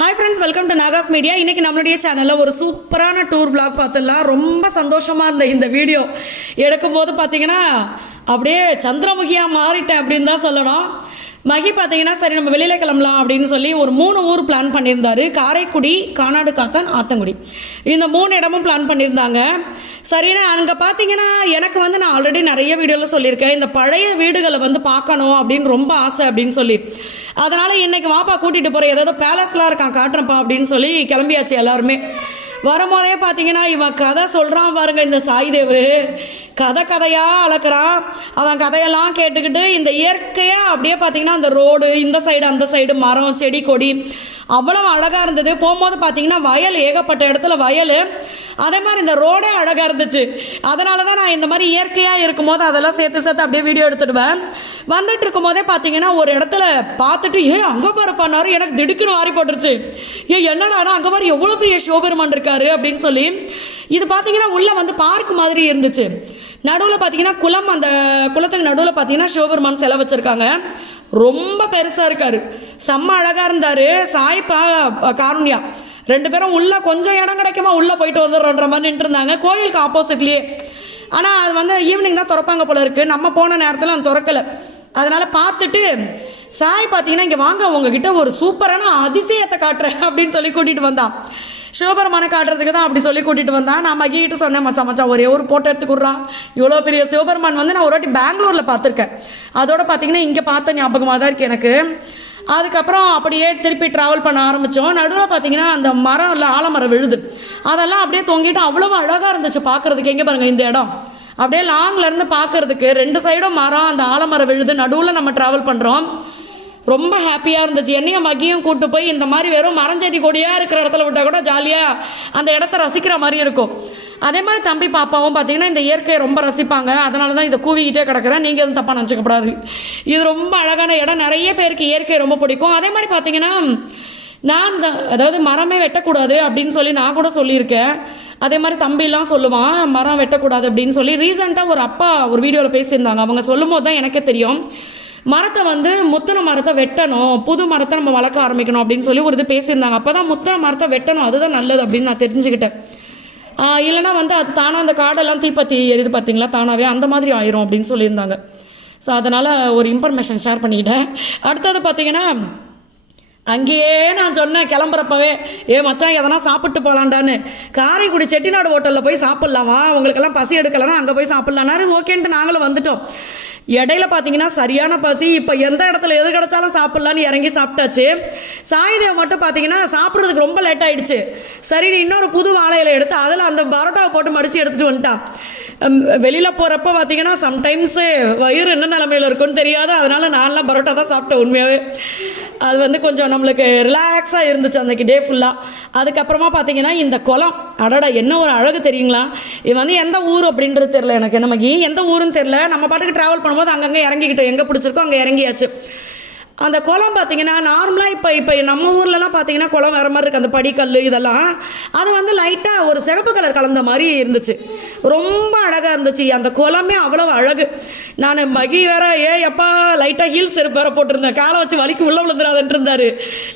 Hi friends welcome to Nagas media இன்றைக்கி நம்மளுடைய சேனலில் ஒரு சூப்பரான டூர் பிளாக் பார்த்துடலாம். ரொம்ப சந்தோஷமாக இருந்த இந்த வீடியோ எடுக்கும்போது பார்த்தீங்கன்னா அப்படியே சந்திரமுகியாக மாறிட்டேன் அப்படின்னு தான் சொல்லணும். மகி பார்த்தீங்கன்னா சரி நம்ம வெளியில் கிளம்பலாம் அப்படின்னு சொல்லி ஒரு மூணு ஊர் பிளான் பண்ணியிருந்தாரு. காரைக்குடி கானாடு காத்தான் ஆத்தங்குடி. இந்த மூணு இடமும் பிளான் பண்ணியிருந்தாங்க. சரின்னு அங்கே பார்த்தீங்கன்னா எனக்கு வந்து நான் ஆல்ரெடி நிறைய வீடியோவில் சொல்லியிருக்கேன். இந்த பழைய வீடுகளை வந்து பார்க்கணும் அப்படின்னு ரொம்ப ஆசை அப்படின்னு சொல்லி. அதனால் இன்றைக்கி வாப்பா கூட்டிகிட்டு போகிறேன் ஏதாவது பேலஸ்லாம் இருக்கான் காட்டுறேன்ப்பா அப்படின்னு சொல்லி கிளம்பியாச்சு எல்லாருமே. வரும்போதே பார்த்தீங்கன்னா இவன் கதை சொல்கிறான் பாருங்க இந்த சாய்தேவு. கதை கதையாக அளக்குறான். அவன் கதையெல்லாம் கேட்டுக்கிட்டு இந்த இயற்கையாக அப்படியே பார்த்தீங்கன்னா அந்த ரோடு இந்த சைடு அந்த சைடு மரம் செடி கொடி அவ்வளவு அழகாக இருந்தது. போகும்போது பார்த்தீங்கன்னா வயல் ஏகப்பட்ட இடத்துல வயல். அதே மாதிரி இந்த ரோடே அழகாக இருந்துச்சு. அதனால தான் நான் இந்த மாதிரி இயற்கையாக இருக்கும்போது அதெல்லாம் சேர்த்து சேர்த்து அப்படியே வீடியோ எடுத்துடுவேன். வந்துட்டு இருக்கும்போதே பார்த்தீங்கன்னா ஒரு இடத்துல பார்த்துட்டு ஏ அங்கே பாருப்பானாரு எனக்கு திடுக்குன்னு ஆறி போட்டுருச்சு. ஏ என்னடா அங்கே மாதிரி எவ்வளோ பெரிய சிவபெருமான் இருக்காரு அப்படின்னு சொல்லி இது பார்த்தீங்கன்னா உள்ளே வந்து பார்க் மாதிரி இருந்துச்சு. நடுவில் பார்த்தீங்கன்னா குளம் அந்த குளத்துக்கு நடுவில் பார்த்தீங்கன்னா சிவபெருமான் சிலை வச்சுருக்காங்க. ரொம்ப பெருசாக இருக்கார். செம்ம அழகாக இருந்தார். சாய்ப்பா காருண்யா. ரெண்டு பேரும் உள்ளே கொஞ்சம் இடம் கிடைக்குமா உள்ளே போயிட்டு வந்துடுறோன்ற மாதிரி நின்றுருந்தாங்க. கோயிலுக்கு ஆப்போசிட்லேயே ஆனால் அது வந்து ஈவினிங் தான் திறப்பாங்க போல இருக்குது நம்ம போன நேரத்தில் அது திறக்கலை. அதனால் பார்த்துட்டு சாய் பார்த்தீங்கன்னா இங்கே வாங்க. உங்ககிட்ட ஒரு சூப்பரான அதிசயத்தை காட்டுறேன். அப்படின்னு சொல்லி கூட்டிகிட்டு வந்தான். சிவபெருமானை காட்டுறதுக்கு தான் அப்படி சொல்லி கூட்டிகிட்டு வந்தான். நான் மகிகிட்ட சொன்னேன் மச்சான் மச்சான் ஒரே ஒரு போட்டோ எடுத்துக்குட்றா இவ்வளோ பெரிய சிவபெருமான் வந்து நான் ஒரு வாட்டி பெங்களூரில் பார்த்துருக்கேன். அதோட பார்த்தீங்கன்னா இங்கே பார்த்த ஞாபகமாக தான் இருக்குது எனக்கு. அதுக்கப்புறம் அப்படியே திருப்பி ட்ராவல் பண்ண ஆரம்பித்தோம் நடுவில் பார்த்தீங்கன்னா அந்த மரம் இல்லை ஆலமரம் விழுது. அதெல்லாம் அப்படியே தொங்கிட்டு அவ்வளோ அழகாக இருந்துச்சு பார்க்குறதுக்கு. எங்கே பாருங்கள் இந்த இடம். அப்படியே லாங்லேருந்து இருந்து பார்க்கறதுக்கு ரெண்டு சைடும் மரம் அந்த ஆலமரம் விழுது. நடுவில் நம்ம ட்ராவல் பண்ணுறோம் ரொம்ப ஹாப்பியாக இருந்துச்சு. என்னையும் மகியும் கூட்டு போய் இந்த மாதிரி வெறும் மரஞ்செடி கொடியாக இருக்கிற இடத்துல விட்டால் கூட ஜாலியாக அந்த இடத்த ரசிக்கிற மாதிரி இருக்கும். அதே மாதிரி தம்பி பாப்பாவும் பார்த்தீங்கன்னா இந்த இயற்கையை ரொம்ப ரசிப்பாங்க. அதனால தான் இதை கூவிக்கிட்டே கிடக்கிறேன். நீங்கள் எதுவும் தப்பாக நினச்சிக்கப்படாது இது ரொம்ப அழகான இடம். நிறைய பேருக்கு இயற்கை ரொம்ப பிடிக்கும். அதே மாதிரி பார்த்தீங்கன்னா நான் தான் அதாவது மரமே வெட்டக்கூடாது அப்படின்னு சொல்லி நான் கூட சொல்லியிருக்கேன். அதே மாதிரி தம்பிலாம் சொல்லுவான் மரம் வெட்டக்கூடாது அப்படின்னு சொல்லி. ரீசெண்டாக ஒரு அப்பா ஒரு வீடியோவில் பேசியிருந்தாங்க. அவங்க சொல்லும் போது தான் எனக்கே தெரியும். மரத்தை வந்து முத்தின மரத்தை வெட்டணும் புது மரத்தை நம்ம வளர்க்க ஆரம்பிக்கணும் அப்படின்னு சொல்லி ஒரு இது பேசியிருந்தாங்க. அப்போ தான் முத்தின மரத்தை வெட்டணும் அதுதான் நல்லது அப்படின்னு நான் தெரிஞ்சுக்கிட்டேன். இல்லைனா இல்லைன்னா வந்து அது தானாக அந்த காடெல்லாம் தீப்பத்தி எரிது பார்த்தீங்களா தானாகவே அந்த மாதிரி ஆயிரும் அப்படின்னு சொல்லியிருந்தாங்க. ஸோ அதனால் ஒரு இன்ஃபர்மேஷன் ஷேர் பண்ணிக்கிட்டேன். அடுத்தது பார்த்தீங்கன்னா அங்கேயே நான் சொன்னேன் கிளம்புறப்பவே ஏ மச்சான் எதனா சாப்பிட்டு போகலான்டான்னு காரைக்குடி செட்டிநாடு ஹோட்டலில் போய் சாப்பிட்லாமா. உங்களுக்கெல்லாம் பசி எடுக்கலைன்னா அங்கே போய் சாப்பிட்லான்னாரு ஓகேன்ட்டு நாங்களும் வந்துட்டோம். இடையில பார்த்தீங்கன்னா சரியான பசி. இப்போ எந்த இடத்துல எது கிடைச்சாலும் சாப்பிட்லான்னு இறங்கி சாப்பிட்டாச்சு. சாயுதேவ் மட்டும் பார்த்தீங்கன்னா சாப்பிட்றதுக்கு ரொம்ப லேட் ஆயிடுச்சு. சரி இன்னொரு புது வாழையில எடுத்து அதில் அந்த பரோட்டாவை போட்டு மடித்து எடுத்துகிட்டு வந்துட்டான். வெளியில் போகிறப்ப பார்த்தீங்கன்னா சம்டைம்ஸு வயிறு என்ன நிலமையில இருக்குன்னு தெரியாது. அதனால் நான்லாம் பரோட்டா தான் சாப்பிட்டேன் உண்மையாகவே அது வந்து கொஞ்சம் நம்மளுக்கு ரிலாக்ஸாக இருந்துச்சு அன்றைக்கி டே ஃபுல்லாக அதுக்கப்புறமா பார்த்தீங்கன்னா இந்த குளம் அடடா என்ன ஒரு அழகு தெரியுங்களா? இது வந்து எந்த ஊர் அப்படின்றது தெரில எனக்கு. நமக்கு எந்த ஊருன்னு தெரில நம்ம பாட்டுக்கு ட்ராவல் பண்ணும்போது அங்கங்கே இறங்கிக்கிட்டோம். எங்கே பிடிச்சிருக்கோ அங்கே இறங்கியாச்சு. அந்த குளம் பார்த்தீங்கன்னா நார்மலாக இப்போ இப்போ நம்ம ஊர்லலாம் பார்த்தீங்கன்னா குளம் வேறு மாதிரி இருக்குது அந்த படிக்கல் இதெல்லாம் அது வந்து லைட்டாக ஒரு சிகப்பு கலர் கலந்த மாதிரி இருந்துச்சு. ரொம்ப அழகாக இருந்துச்சு. அந்த குளமே அவ்வளோ அழகு. நான் மகி வேற ஏ எப்பா லைட்டாக ஹீல்ஸ் செருப்பு வேற போட்டிருந்தேன். காலை வச்சு வலிக்கு உள்ளே விழுந்துடாதுன்ட்டு இருந்தாரு.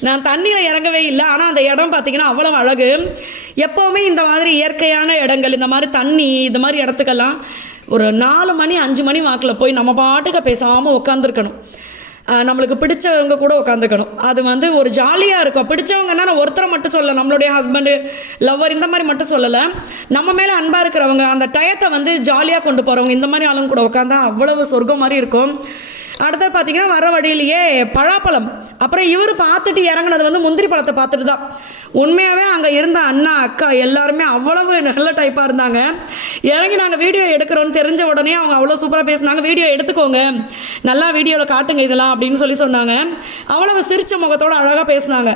நான் தண்ணியில் இறங்கவே இல்லை. ஆனால் அந்த இடம் பார்த்தீங்கன்னா அவ்வளோ அழகு. எப்போவுமே இந்த மாதிரி இயற்கையான இடங்கள் இந்த மாதிரி தண்ணி இந்த மாதிரி இடத்துக்கெல்லாம் ஒரு நாலு மணி அஞ்சு மணி வாக்கில் போய் நம்ம பாட்டுக்கு பேசாமல் உட்காந்துருக்கணும் நம்மளுக்கு பிடிச்சவங்க கூட உட்காந்துக்கணும் அது வந்து ஒரு ஜாலியாக இருக்கும். பிடிச்சவங்கன்னா நான் ஒருத்தரை மட்டும் சொல்லலை. நம்மளுடைய ஹஸ்பண்டு லவ்வர் இந்த மாதிரி மட்டும் சொல்லலை. நம்ம மேலே அன்பாக இருக்கிறவங்க அந்த டயத்தை வந்து ஜாலியாக கொண்டு போகிறவங்க இந்த மாதிரி ஆளுங்க கூட உட்காந்தா அவ்வளவு சொர்க்கம் மாதிரி இருக்கும். அடுத்தது பார்த்தீங்கன்னா வர வழியிலேயே பழாப்பழம் அப்புறம் இவர் பார்த்துட்டு இறங்குனது வந்து முந்திரி பழத்தை பார்த்துட்டு தான். உண்மையாகவே அங்கே இருந்த அண்ணா அக்கா எல்லாருமே அவ்வளவு நல்ல டைப்பாக இருந்தாங்க. இறங்கி நாங்கள் வீடியோ எடுக்கிறோன்னு தெரிஞ்ச உடனே அவங்க அவ்வளோ சூப்பராக பேசினாங்க. வீடியோ எடுத்துக்கோங்க. நல்லா வீடியோவில் காட்டுங்க இதெல்லாம். அப்படின்னு சொல்லி சொன்னாங்க. அவ்வளவு சிரிச்ச முகத்தோடு அழகாக பேசினாங்க.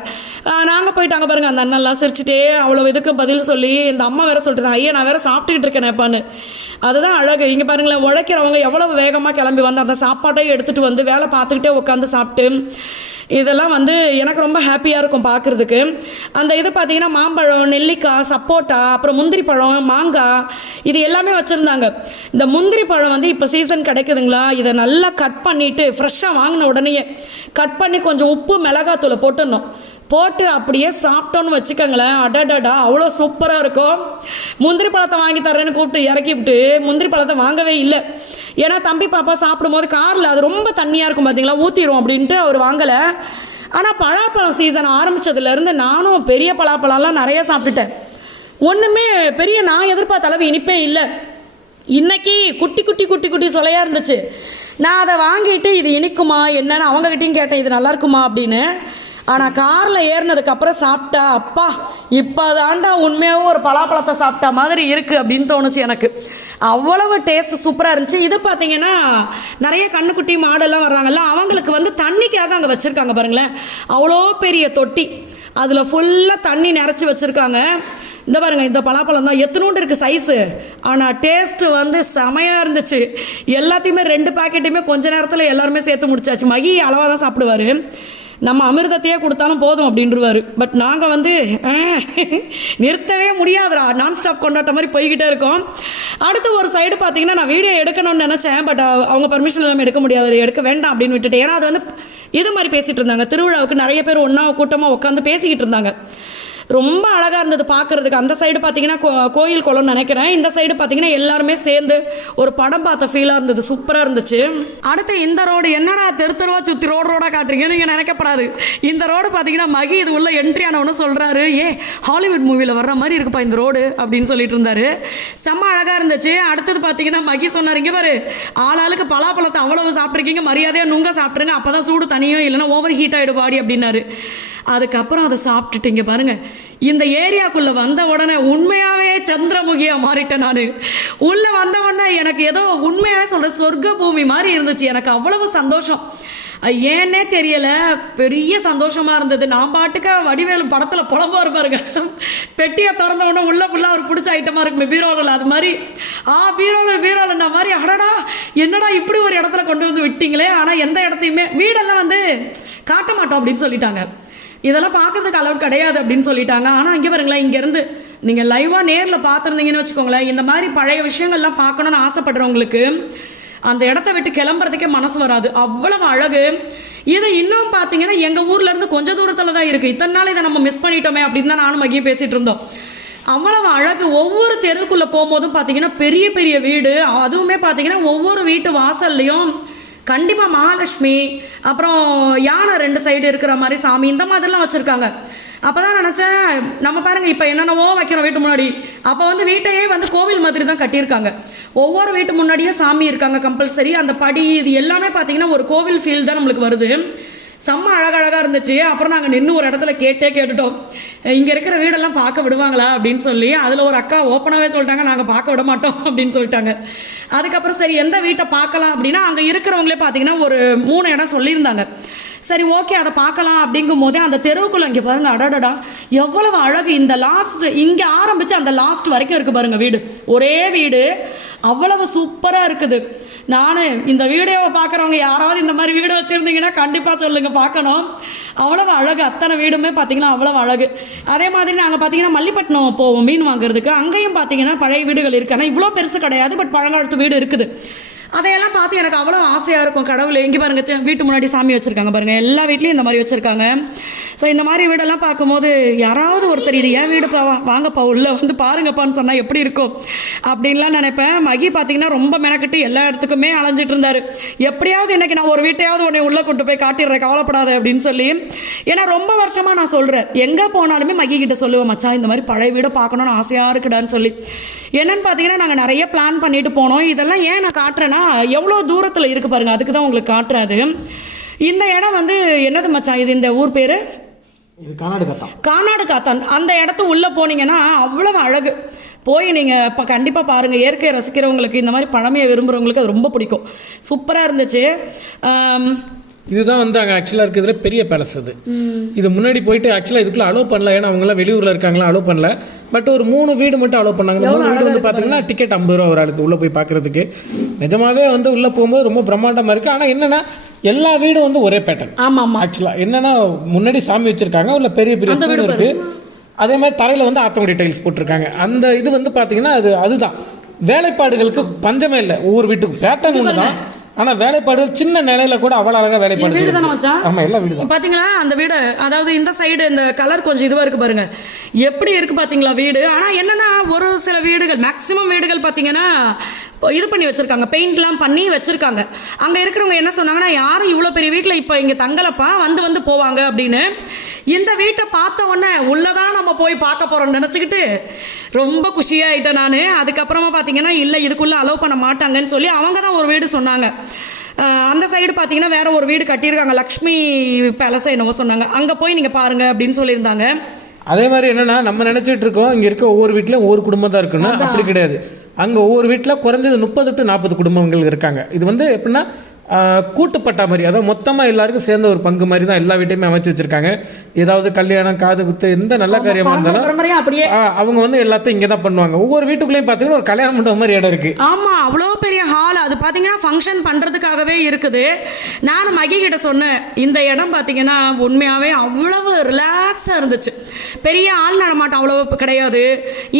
நாங்கள் போயிட்டாங்க பாருங்கள் அந்த அண்ணன்லாம் சிரிச்சுட்டே அவ்வளோ இதுக்கு பதில் சொல்லி இந்த அம்மா வேற சொல்லிட்டு ஐயா நான் வேற சாப்பிட்டுக்கிட்டு இருக்கேன் எப்பான்னு அதுதான் அழகு. இங்கே பாருங்களேன் உழைக்கிறவங்க எவ்வளவு வேகமாக கிளம்பி வந்து அந்த சாப்பாட்டையும் எடுத்துகிட்டு வந்து வேலை பார்த்துக்கிட்டே உட்காந்து சாப்பிட்டு இதெல்லாம் வந்து எனக்கு ரொம்ப ஹாப்பியாக இருக்கும் பார்க்குறதுக்கு. அந்த இது பார்த்தீங்கன்னா மாம்பழம் நெல்லிக்காய் சப்போட்டா அப்புறம் முந்திரி பழம் மாங்காய் இது எல்லாமே வச்சுருந்தாங்க. இந்த முந்திரி பழம் வந்து இப்போ சீசன் கிடைக்குதுங்களா? இதை நல்லா கட் பண்ணிவிட்டு ஃப்ரெஷ்ஷாக வாங்கின உடனே கட் பண்ணி கொஞ்சம் உப்பு மிளகாத்தூளை போட்டுடணும். போட்டு அப்படியே சாப்பிட்டோன்னு வச்சுக்கோங்களேன். அடடடா அவ்வளோ சூப்பராக இருக்கும். முந்திரி பழத்தை வாங்கி தரேன்னு கூப்பிட்டு இறக்கி விட்டு முந்திரி பழத்தை வாங்கவே இல்லை. ஏன்னா தம்பி பாப்பா சாப்பிடும்போது காரில் அது ரொம்ப தண்ணியாக இருக்கும் பார்த்தீங்களா ஊற்றிடும் அப்படின்ட்டு அவர் வாங்கலை. ஆனால் பலாப்பழம் சீசன் ஆரம்பித்ததுலேருந்து நானும் பெரிய பலாப்பழம்லாம் நிறைய சாப்பிட்டுட்டேன். ஒன்றுமே பெரிய நான் எதிர்பார்த்த அளவு இனிப்பே இல்லை. இன்றைக்கி குட்டி குட்டி குட்டி குட்டி சொலையாக இருந்துச்சு. நான் அதை வாங்கிட்டு இது இனிக்குமா? என்னன்னு அவங்ககிட்டையும் கேட்டேன் இது நல்லா இருக்குமா அப்படின்னு. ஆனால் காரில் ஏறினதுக்கப்புறம் சாப்பிட்டா அப்பா இப்போ தாண்டா உண்மையாகவும் ஒரு பலாப்பழத்தை சாப்பிட்டா மாதிரி இருக்குது அப்படின்னு தோணுச்சு எனக்கு. அவ்வளவு டேஸ்ட் சூப்பராக இருந்துச்சு. இது பார்த்தீங்கன்னா நிறைய கண்ணுக்குட்டி மாடெல்லாம் வர்றாங்கல்ல அவங்களுக்கு வந்து தண்ணிக்காக அங்கே வச்சுருக்காங்க பாருங்களேன். அவ்வளோ பெரிய தொட்டி. அதில் ஃபுல்லாக தண்ணி நிறச்சி வச்சுருக்காங்க. இந்த பாருங்க இந்த பலாப்பழம் தான். எத்தனோண்டு இருக்குது சைஸு ஆனால் டேஸ்ட்டு வந்து செமையாக இருந்துச்சு. எல்லாத்தையுமே ரெண்டு பாக்கெட்டையுமே கொஞ்ச நேரத்தில் எல்லாருமே சேர்த்து முடிச்சாச்சு. மகி அளவாக தான் சாப்பிடுவார். நம்ம அமிர்தத்தையே கொடுத்தாலும் போதும் அப்படின்றவாரு. பட் நாங்கள் வந்து நிறுத்தவே முடியாதுடா. நான் ஸ்டாப் கொண்டாட்ட மாதிரி போய்கிட்டே இருக்கோம். அடுத்து ஒரு சைடு பார்த்தீங்கன்னா நான் வீடியோ எடுக்கணும்னு நினச்சேன். பட் அவங்க பர்மிஷன் இல்லாமல் எடுக்க முடியாது. எடுக்க வேண்டாம் அப்படின்னு விட்டுட்டு. ஏன்னா அது வந்து இது மாதிரி பேசிகிட்டு இருந்தாங்க. திருவிழாவுக்கு நிறைய பேர் ஒன்றா கூட்டமாக உட்காந்து பேசிக்கிட்டு இருந்தாங்க. ரொம்ப அழகாக இருந்தது பார்க்குறதுக்கு. அந்த சைடு பார்த்தீங்கன்னா கோ கோயில் குளம்னு நினைக்கிறேன். இந்த சைடு பார்த்தீங்கன்னா எல்லாருமே சேர்ந்து ஒரு படம் பார்த்த ஃபீலாக இருந்தது. சூப்பராக இருந்துச்சு. அடுத்து இந்த ரோடு என்னடா தெரு தெருவா சுற்றி ரோடு ரோடாக காட்டுறீங்கன்னு நீங்கள் நினைக்கப்படாது. இந்த ரோடு பார்த்தீங்கன்னா மகி இது உள்ள என்ட்ரி ஆனவனு சொல்கிறாரு ஏ ஹாலிவுட் மூவியில் வர்ற மாதிரி இருக்குப்பா இந்த ரோடு அப்படின்னு சொல்லிட்டு இருந்தாரு. செம்ம அழகாக இருந்துச்சு. அடுத்தது பார்த்தீங்கன்னா மகி சொன்னார் இங்கே பாரு ஆளாளுக்கு பலாப்பழத்தை அவ்வளவு சாப்பிட்ருக்கீங்க மரியாதையாக நுங்க சாப்பிட்ருங்க அப்போ தான் சூடு தனியும் இல்லைன்னா ஓவர் ஹீட் ஆகிடு பாடி அப்படின்னாரு. அதுக்கப்புறம் அதை சாப்பிட்டுட்டீங்க பாருங்கள் பாருங்க. இந்த ஏரியாக்குள்ளே வந்த உடனே உண்மையாகவே சந்திரமுகியாக மாறிட்டேன் நான். உள்ளே வந்த உடனே எனக்கு ஏதோ உண்மையாகவே சொல்கிறேன் சொர்க்க பூமி மாதிரி இருந்துச்சு. எனக்கு அவ்வளவு சந்தோஷம். ஏன்னே தெரியல. பெரிய சந்தோஷமா இருந்தது. நான் பாட்டுக்க வடிவேலு படத்துல புலம்பாரு பாருங்க. பெட்டியை திறந்த உடனே உள்ள ஃபுல்லாக ஒரு பிடிச்ச ஐட்டமா இருக்குமே பீரோவில். அது மாதிரி ஆ பீரோவில் பீரோவில் இந்த மாதிரி அடடா என்னடா இப்படி ஒரு இடத்துல கொண்டு வந்து விட்டீங்களே? ஆனால் எந்த இடத்தையுமே வீடெல்லாம் வந்து காட்ட மாட்டோம் அப்படின்னு சொல்லிட்டாங்க. இதெல்லாம் பார்க்கறதுக்கு அளவு கிடையாது அப்படின்னு சொல்லிட்டாங்க. ஆனால் இங்கே பாருங்களேன் இங்கேருந்து நீங்கள் லைவாக நேரில் பார்த்துருந்தீங்கன்னு வச்சுக்கோங்களேன் இந்த மாதிரி பழைய விஷயங்கள்லாம் பார்க்கணுன்னு ஆசைப்படுறவங்களுக்கு அந்த இடத்த விட்டு கிளம்புறதுக்கே மனசு வராது. அவ்வளவு அழகு. இதை இன்னும் பார்த்தீங்கன்னா எங்கள் ஊர்லேருந்து கொஞ்ச தூரத்தில் தான் இருக்குது இத்தனை நாள் இதை நம்ம மிஸ் பண்ணிட்டோமே அப்படின்னு தான் நானும் மகியும் பேசிகிட்டு இருந்தோம். அவ்வளவு அழகு. ஒவ்வொரு தெருக்குள்ளே போகும்போதும் பார்த்தீங்கன்னா பெரிய பெரிய வீடு. அதுவுமே பார்த்தீங்கன்னா ஒவ்வொரு வீட்டு வாசல்லையும் கண்டிப்பாக மகாலட்சுமி அப்புறம் யானை ரெண்டு சைடு இருக்கிற மாதிரி சாமி இந்த மாதிரிலாம் வச்சுருக்காங்க. அப்போ தான் நினச்சேன் நம்ம பாருங்கள் இப்போ என்னென்னவோ வைக்கிறோம் வீட்டு முன்னாடி. அப்போ வந்து வீட்டையே வந்து கோவில் மாதிரி தான் கட்டியிருக்காங்க. ஒவ்வொரு வீட்டு முன்னாடியும் சாமி இருக்காங்க கம்பல்சரி அந்த படி இது எல்லாமே பார்த்தீங்கன்னா ஒரு கோவில் ஃபீல் தான் நம்மளுக்கு வருது. செம்ம அழகழகாக இருந்துச்சு. அப்புறம் நாங்கள் நின்று ஒரு இடத்துல கேட்டே கேட்டுட்டோம். இங்கே இருக்கிற வீடெல்லாம் பார்க்க விடுவாங்களா? அப்படின்னு சொல்லி அதில் ஒரு அக்கா ஓப்பனாகவே சொல்லிட்டாங்க. நாங்கள் பார்க்க விட மாட்டோம். அப்படின்னு சொல்லிட்டாங்க. அதுக்கப்புறம் சரி எந்த வீட்டை பார்க்கலாம் அப்படின்னா அங்கே இருக்கிறவங்களே பார்த்தீங்கன்னா ஒரு மூணு இடம் சொல்லியிருந்தாங்க. சரி ஓகே அதை பார்க்கலாம் அப்படிங்கும் போதே அந்த தெருவுக்குள்ள இங்கே பாருங்க அடடடா. எவ்வளவு அழகு. இந்த லாஸ்ட் இங்கே ஆரம்பிச்சு அந்த லாஸ்ட் வரைக்கும் இருக்கு பாருங்க வீடு. ஒரே வீடு. அவ்வளவு சூப்பராக இருக்குது. நான் இந்த வீடியோவை பார்க்குறவங்க யாராவது இந்த மாதிரி வீடு வச்சுருந்தீங்கன்னா கண்டிப்பாக சொல்லுங்கள் பார்க்கணும். அவ்வளவு அழகு. அத்தனை வீடுமே பார்த்தீங்கன்னா அவ்வளவு அழகு. அதே மாதிரி நாங்கள் பார்த்தீங்கன்னா மல்லிப்பட்டினம் போவோம் மீன் வாங்குறதுக்கு. அங்கேயும் பார்த்தீங்கன்னா பழைய வீடுகள் இருக்குது ஆனால் இவ்வளோ பெருசு கிடையாது பட் பழங்காலத்து வீடு இருக்குது. அதையெல்லாம் பார்த்து எனக்கு அவ்வளோ ஆசையாக இருக்கும். கடவுள் எங்கே பாருங்க வீட்டு முன்னாடி சாமி வச்சுருக்காங்க பாருங்கள் எல்லா வீட்லேயும் இந்த மாதிரி வச்சுருக்காங்க. ஸோ இந்த மாதிரி வீடெல்லாம் பார்க்கும்போது யாராவது ஒருத்தர் இது ஏன் வீடு வா- வாங்கப்பா உள்ளே வந்து பாருங்கப்பான்னு சொன்னால் எப்படி இருக்கும்? அப்படின்லாம் நினைப்பேன். மகி பார்த்தீங்கன்னா ரொம்ப மெனக்கட்டு எல்லா இடத்துக்குமே அலைஞ்சிட்டு இருந்தார். எப்படியாவது இன்றைக்கி நான் ஒரு வீட்டையாவது உன்னை உள்ளே கொண்டு போய் காட்டிடுறேன் கவலைப்படாத அப்படின்னு சொல்லி. ஏன்னா ரொம்ப வருஷமாக நான் சொல்கிறேன் எங்கே போனாலுமே மகி கிட்ட சொல்லுவேன் மச்சான் இந்த மாதிரி பழைய வீடை பார்க்கணுன்னு ஆசையாக இருக்குடான்னு சொல்லி. என்னன்னு பார்த்தீங்கன்னா நாங்கள் நிறைய பிளான் பண்ணிட்டு போனோம். இதெல்லாம் ஏன் நான் காட்டுறேன்னா எவ்வளோ தூரத்தில் இருக்குது பாருங்கள் அதுக்கு தான் உங்களுக்கு காட்டுறாது இந்த இடம் வந்து என்னது மச்சான் இது இந்த ஊர் பேர்? இது கர்நாடகா தான் கானாடு காத்தான் அந்த இடத்து உள்ளே போனீங்கன்னா அவ்வளவு அழகு. போய் நீங்கள் இப்போ கண்டிப்பாக பாருங்கள் இயற்கையை ரசிக்கிறவங்களுக்கு இந்த மாதிரி பழமையை விரும்புகிறவங்களுக்கு அது ரொம்ப பிடிக்கும். சூப்பராக இருந்துச்சு. இதுதான் வந்து அங்கே ஆக்சுவலாக இருக்கிறதுல பெரிய பேலஸ் அது. இது முன்னாடி போயிட்டு ஆக்சுவலாக இதுக்குள்ள அலோவ் பண்ணல. ஏன்னா அவங்களாம் வெளியூரில் இருக்காங்களா அலோவ் பண்ணல. பட் ஒரு மூணு வீடு மட்டும் அலோவ் பண்ணாங்க. மூணு வீடு வந்து பார்த்தீங்கன்னா டிக்கெட் ஐம்பது ரூபா ஒரு ஆளுக்கு உள்ளே போய் பார்க்கறதுக்கு நிஜமாவே வந்து உள்ளே போகும்போது ரொம்ப பிரம்மாண்டமாக இருக்குது ஆனால் என்னன்னா எல்லா வீடும் வந்து ஒரே பேட்டர்ன் ஆமாம். ஆமாம் ஆக்சுவலாக என்னன்னா முன்னாடி சாமி வச்சிருக்காங்க உள்ள பெரிய பெரிய தூண் இருக்கு. அதே மாதிரி தரையில் வந்து ஆத்தங்குடி டைல்ஸ் போட்டிருக்காங்க. அந்த இது வந்து பார்த்தீங்கன்னா அது அதுதான். வேலைப்பாடுகளுக்கு பஞ்சமே இல்லை. ஒவ்வொரு வீட்டுக்கும். பேட்டர்ன் ஒன்று தான் ஆனால் வேலைப்பாடுகள் சின்ன நிலையில கூட அவ்வளோ அழகாக வேலைப்பாடு வீடு தானே மச்சான்? ஆமாம் எல்லாம் வீடு தான் பாத்தீங்களா? அந்த வீடு அதாவது இந்த சைடு இந்த கலர் கொஞ்சம் இதுவா இருக்கு பாருங்க. எப்படி இருக்கு பாத்தீங்களா வீடு? ஆனா என்னன்னா ஒரு சில வீடுகள் மேக்சிமம் வீடுகள் பாத்தீங்கன்னா இப்போ இது பண்ணி வச்சிருக்காங்க. பெயிண்ட்லாம் பண்ணி வச்சிருக்காங்க. அங்க இருக்கிறவங்க என்ன சொன்னாங்கன்னா யாரும் இவ்வளோ பெரிய வீட்டில் இப்போ இங்க தங்கலப்பா வந்து வந்து போவாங்க அப்படின்னு. இந்த வீட்டை பார்த்த உடனே உள்ளதான் நம்ம போய் பார்க்க போறோம்னு நினச்சிக்கிட்டு ரொம்ப குஷியாயிட்டேன் நான். அதுக்கப்புறமா பார்த்தீங்கன்னா இல்லை இதுக்குள்ளே அலோவ் பண்ண மாட்டாங்கன்னு சொல்லி அவங்க தான் ஒரு வீடு சொன்னாங்க. அந்த சைடு பார்த்தீங்கன்னா வேற ஒரு வீடு கட்டியிருக்காங்க. லக்ஷ்மி பேலஸ் என்னவோ சொன்னாங்க. அங்கே போய் நீங்கள் பாருங்க அப்படின்னு சொல்லியிருந்தாங்க. அதே மாதிரி என்னன்னா நம்ம நினைச்சிட்டு இருக்கோம் இங்க இருக்க ஒவ்வொரு வீட்லயும் ஒவ்வொரு குடும்பம் தான் இருக்குன்னு அப்படி கிடையாது. அங்க ஒவ்வொரு வீட்ல குறைஞ்சது முப்பது டு நாற்பது குடும்பங்கள் இருக்காங்க. இது வந்து எப்படின்னா கூட்டுப்பட்டா மாதிரி அதாவது மொத்தமாக எல்லாருக்கும் சேர்ந்த ஒரு பங்கு மாதிரி தான் எல்லா வீட்டையுமே அமைச்சு வச்சிருக்காங்க. ஏதாவது கல்யாணம் காது குத்து எந்த நல்ல காரியமாக இருந்தாலும் அவங்க வந்து எல்லாத்தையும் இங்கே தான் பண்ணுவாங்க. ஒவ்வொரு வீட்டுக்குள்ளேயும் பார்த்தீங்கன்னா ஒரு கல்யாணம் மண்டபம் மாதிரி இடம் இருக்கு. ஆமா அவ்வளோ பெரிய ஹால் அது பார்த்தீங்கன்னா ஃபங்க்ஷன் பண்ணுறதுக்காகவே இருக்குது. நானும் மகி கிட்ட சொன்னேன் இந்த இடம் பார்த்தீங்கன்னா உண்மையாகவே அவ்வளவு ரிலாக்ஸாக இருந்துச்சு. பெரிய ஆள் நடமாட்டம் அவ்வளோ கிடையாது.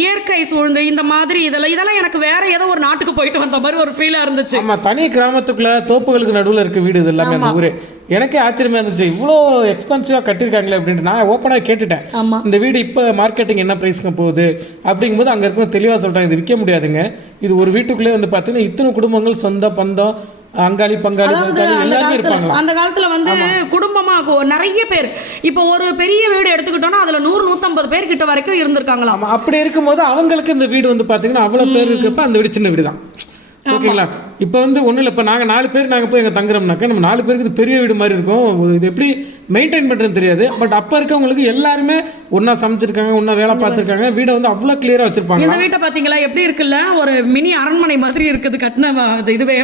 இயற்கை சூழ்ந்து இந்த மாதிரி இதெல்லாம் இதெல்லாம் எனக்கு வேற ஏதோ ஒரு நாட்டுக்கு போயிட்டு வந்த மாதிரி ஒரு ஃபீலாக இருந்துச்சு. ஆமா தனி கிராமத்துக்குள்ள தோப்புகளுக்கு நடுவில் இருக்க வீடு இது எல்லாமே அந்த ஊரே. எனக்கே ஆச்சரியமா இருந்துச்சு. இவ்வளோ எக்ஸ்பென்சிவாக கட்டியிருக்காங்களே அப்படின்ட்டு நான் ஓப்பனாக கேட்டுட்டேன். இந்த வீடு இப்போ மார்க்கெட்டிங் என்ன ப்ரைஸ்க்கு போகுது? அப்படிங்கும்போது அங்கே இருக்கும் தெளிவாக சொல்லிட்டாங்க இது விற்க முடியாதுங்க. இது ஒரு வீட்டுக்குள்ளே வந்து பார்த்தீங்கன்னா இத்தனை குடும்பங்கள் சொந்த பந்தம் அங்காளி பங்காளி அந்த காலத்துல வந்து குடும்பமா நிறைய பேர். இப்போ ஒரு பெரிய வீடு எடுத்துக்கிட்டோம்னா அதுல நூறு நூத்தம்பது பேர் கிட்ட வரைக்கும் இருந்திருக்காங்களாம். ஆமா. அப்படி இருக்கும்போது அவங்களுக்கு இந்த வீடு வந்து பார்த்தீங்கன்னா அவ்வளோ பேர் இருக்கப்ப அந்த வீடு சின்ன வீடு தான் ஓகேங்களா? இப்போ வந்து ஒன்றும் இல்லை இப்போ நாங்கள் நாலு பேர் நாங்கள் போய் எங்கே தங்குறோம்னாக்கா நம்ம நாலு பேருக்கு இது பெரிய வீடு மாதிரி இருக்கும். இது எப்படி மெயின்டைன் பண்ணுறது தெரியாது. பட் அப்போ இருக்கவங்களுக்கு எல்லாருமே ஒன்றா சமைச்சிருக்காங்க ஒன்றா வேலை பார்த்துருக்காங்க. வீடை வந்து அவ்வளோ கிளியராக வச்சுருப்பாங்க. இந்த வீட்டை பார்த்தீங்களா? எப்படி இருக்குல்ல? ஒரு மினி அரண்மனை மாதிரி இருக்குது கட்டின இது இதுவே.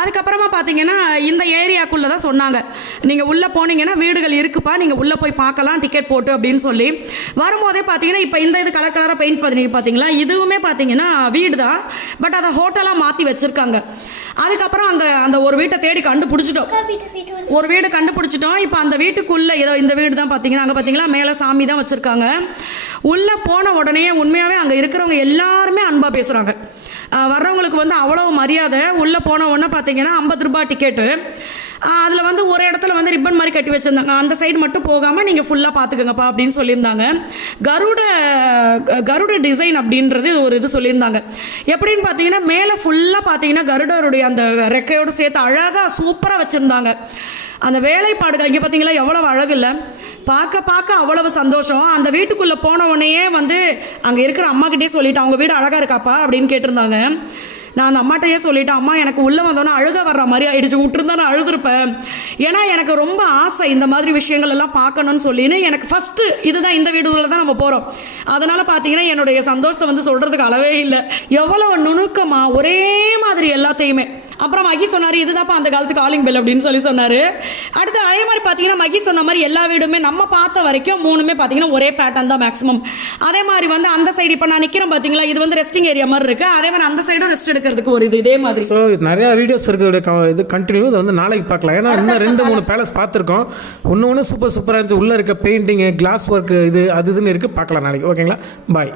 அதுக்கப்புறமா பார்த்தீங்கன்னா இந்த ஏரியாக்குள்ளே தான் சொன்னாங்க. நீங்கள் உள்ளே போனீங்கன்னா வீடுகள் இருக்குப்பா நீங்கள் உள்ளே போய் பார்க்கலாம் டிக்கெட் போட்டு அப்படின்னு சொல்லி. வரும்போதே பார்த்தீங்கன்னா இப்போ இந்த இது கலர் கலராக பெயிண்ட் பண்ணி பார்த்தீங்களா? இதுவுமே பார்த்தீங்கன்னா வீடு தான் பட் அதை ஹோட்டலாக மாற்றி வச்சுருக்காங்க. அதுக்கப்புறம் அங்கே அந்த ஒரு வீட்டை தேடி கண்டுபிடிச்சிட்டோம். ஒரு வீடு கண்டுபிடிச்சிட்டோம். இப்போ அந்த வீட்டுக்குள்ளே ஏதோ இந்த வீடு தான் பார்த்தீங்கன்னா அங்கே பார்த்தீங்களா மேலே சாமி தான் வச்சுருக்காங்க. உள்ளே போன உடனே உண்மையாகவே அங்கே இருக்கிறவங்க எல்லாருமே அன்பாக பேசுகிறாங்க வர்றவங்களுக்கு வந்து அவ்வளோ மரியாதை. உள்ளே போன உடனே பார்த்தீங்கன்னா ஐம்பது ரூபாய் டிக்கெட்டு அதில் வந்து ஒரு இடத்துல வந்து ரிப்பன் மாதிரி கட்டி வச்சுருந்தாங்க. அந்த சைடு மட்டும் போகாமல் நீங்கள் ஃபுல்லாக பார்த்துக்கோங்கப்பா அப்படின்னு சொல்லியிருந்தாங்க. கருட கருட டிசைன் அப்படின்றது ஒரு இது சொல்லியிருந்தாங்க. எப்படின்னு பார்த்தீங்கன்னா மேலே ஃபுல்லாக பார்த்தீங்கன்னா கருடருடைய அந்த ரெக்கையோடு சேர்த்து அழகாக சூப்பராக வச்சுருந்தாங்க. அந்த வேலைப்பாடுகள் இங்கே பார்த்தீங்களா எவ்வளோ அழகு இல்லை. பார்க்க பார்க்க அவ்வளவு சந்தோஷம். அந்த வீட்டுக்குள்ளே போன வந்து அங்கே இருக்கிற அம்மாக்கிட்டே சொல்லிட்டு அவங்க வீடு அழகாக இருக்காப்பா? அப்படின்னு கேட்டிருந்தாங்க. நான் அந்த அம்மாட்டையே சொல்லிட்டேன் அம்மா எனக்கு உள்ளே வந்தோன்னே அழுக வர்ற மாதிரி ஆயிடுச்சு விட்டுருந்தா நான் அழுதுருப்பேன். ஏன்னா எனக்கு ரொம்ப ஆசை இந்த மாதிரி விஷயங்கள் எல்லாம் பார்க்கணும்னு சொல்லின்னு எனக்கு ஃபஸ்ட்டு இதுதான் இந்த வீடுகளில் தான் நம்ம போகிறோம் அதனால் பார்த்தீங்கன்னா என்னுடைய சந்தோஷத்தை வந்து சொல்கிறதுக்கு அளவே இல்லை. எவ்வளோ நுணுக்கமாக ஒரே மாதிரி எல்லாத்தையுமே. அப்புறம் மகி சொன்னார் இதுதான்ப்பா அந்த காலத்து காலிங் பெல் அப்படின்னு சொல்லி சொன்னார். அடுத்து அதே மாதிரி பார்த்தீங்கன்னா மகி சொன்ன மாதிரி எல்லா வீடுமே நம்ம பார்த்த வரைக்கும் மூணுமே பார்த்தீங்கன்னா ஒரே பேட்டர்ன் தான் மேக்ஸிமம் அதே மாதிரி வந்து அந்த சைடு இப்போ நான் நிற்கிறேன் பார்த்தீங்களா இது வந்து ரெஸ்டிங் ஏரியா மாதிரி இருக்குது அதே மாதிரி அந்த சைடும் ரெஸ்ட் எடுக்கிறதுக்கு ஒரு இது இதே மாதிரி. ஸோ நிறையா வீடியோஸ் இருக்கிற இது கண்டினியூ இதை வந்து நாளைக்கு பார்க்கலாம். ஏன்னா இன்னும் ரெண்டு மூணு பேலஸ் பார்த்துருக்கோம். ஒன்று ஒன்று சூப்பர் சூப்பராக இருந்துச்சு. உள்ளே இருக்க பெயிண்டிங்கு கிளாஸ் ஒர்க் இது அது இதுன்னு இருக்குது பார்க்கலாம் நாளைக்கு. ஓகேங்களா பாய்